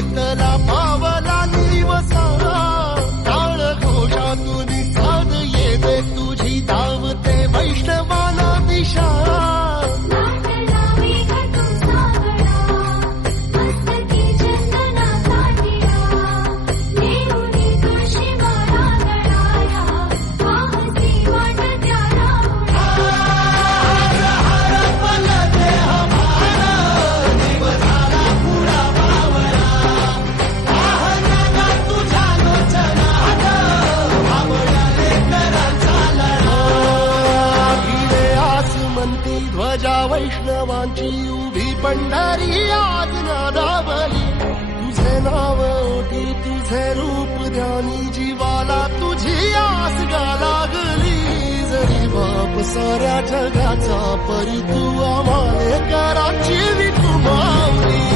शेतला पावला दिवसा टाळ घोषातून साध येते तुझी धावते वैष्णवाला दिशा ध्वजा वैष्णवांची उभी पंढरी आज नादावली तुझे नाव ओठी तुझे रूप ध्यानी जीवाला तुझी आस गा लागली जरी बाप साऱ्या जगाचा परी तू आम्हाले कराची विठू माऊली